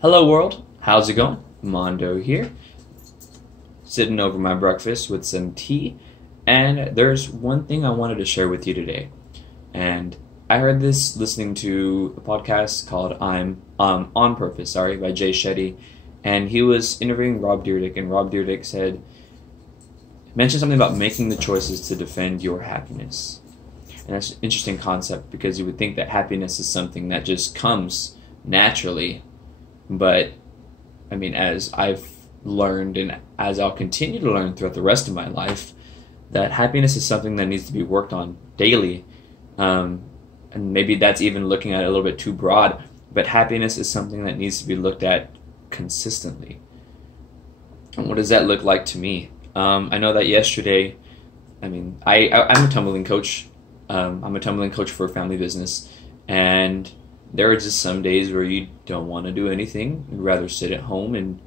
Hello world, how's it going? Mando here, sitting over my breakfast with some tea, and there's one thing I wanted to share with you today. And I heard this listening to a podcast called I'm On Purpose, by Jay Shetty, and he was interviewing Rob Dyrdek, and Rob Dyrdek mentioned something about making the choices to defend your happiness. And that's an interesting concept because you would think that happiness is something that just comes naturally. But, I mean, as I've learned and as I'll continue to learn throughout the rest of my life, that happiness is something that needs to be worked on daily. And maybe that's even looking at it a little bit too broad, but happiness is something that needs to be looked at consistently. And what does that look like to me? I know that yesterday, I'm a tumbling coach. I'm a tumbling coach for a family business, and there are just some days where you don't want to do anything. You'd rather sit at home and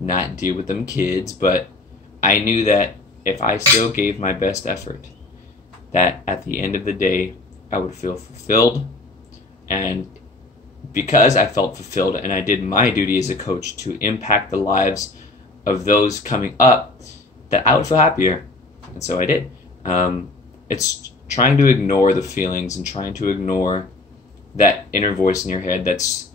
not deal with them kids. But I knew that if I still gave my best effort, that at the end of the day, I would feel fulfilled. And because I felt fulfilled and I did my duty as a coach to impact the lives of those coming up, that I would feel happier. And so I did. It's trying to ignore the feelings and trying to ignore that inner voice in your head that's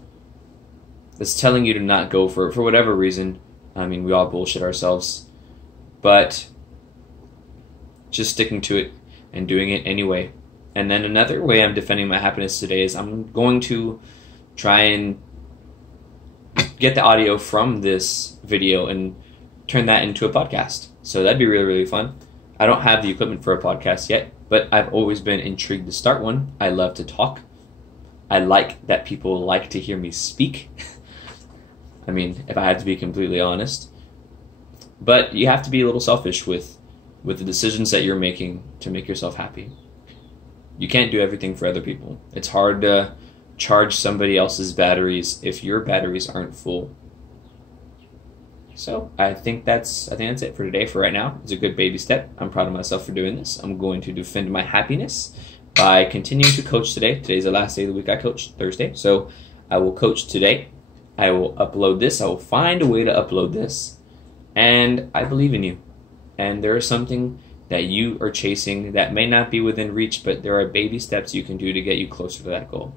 telling you to not go for it for whatever reason. I mean, we all bullshit ourselves, but just sticking to it and doing it anyway. And then another way I'm defending my happiness today is I'm going to try and get the audio from this video and turn that into a podcast. So that'd be really, really fun. I don't have the equipment for a podcast yet, but I've always been intrigued to start one. I love to talk. I like that people like to hear me speak. I mean, if I had to be completely honest. But you have to be a little selfish with the decisions that you're making to make yourself happy. You can't do everything for other people. It's hard to charge somebody else's batteries if your batteries aren't full. So I think that's it for today. For right now, it's a good baby step. I'm proud of myself for doing this. I'm going to defend my happiness by continuing to coach today. Today's the last day of the week I coach, Thursday. So I will coach today. I will upload this. I will find a way to upload this. And I believe in you. And there is something that you are chasing that may not be within reach, but there are baby steps you can do to get you closer to that goal.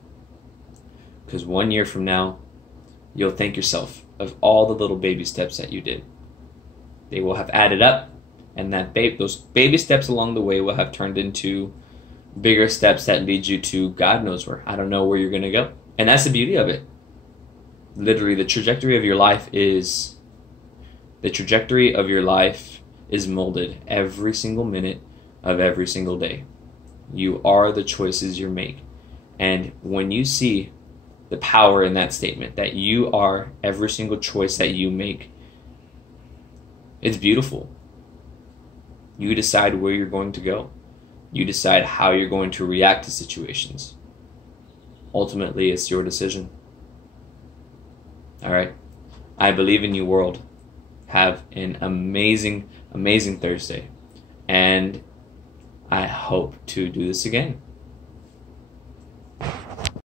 Because 1 year from now, you'll thank yourself of all the little baby steps that you did. They will have added up, and those baby steps along the way will have turned into bigger steps that lead you to God knows where. I don't know where you're going to go. And that's the beauty of it. Literally, the trajectory of your life is molded every single minute of every single day. You are the choices you make. And when you see the power in that statement, that you are every single choice that you make, it's beautiful. You decide where you're going to go. You decide how you're going to react to situations. Ultimately, it's your decision. All right. I believe in you, world. Have an amazing, amazing Thursday. And I hope to do this again.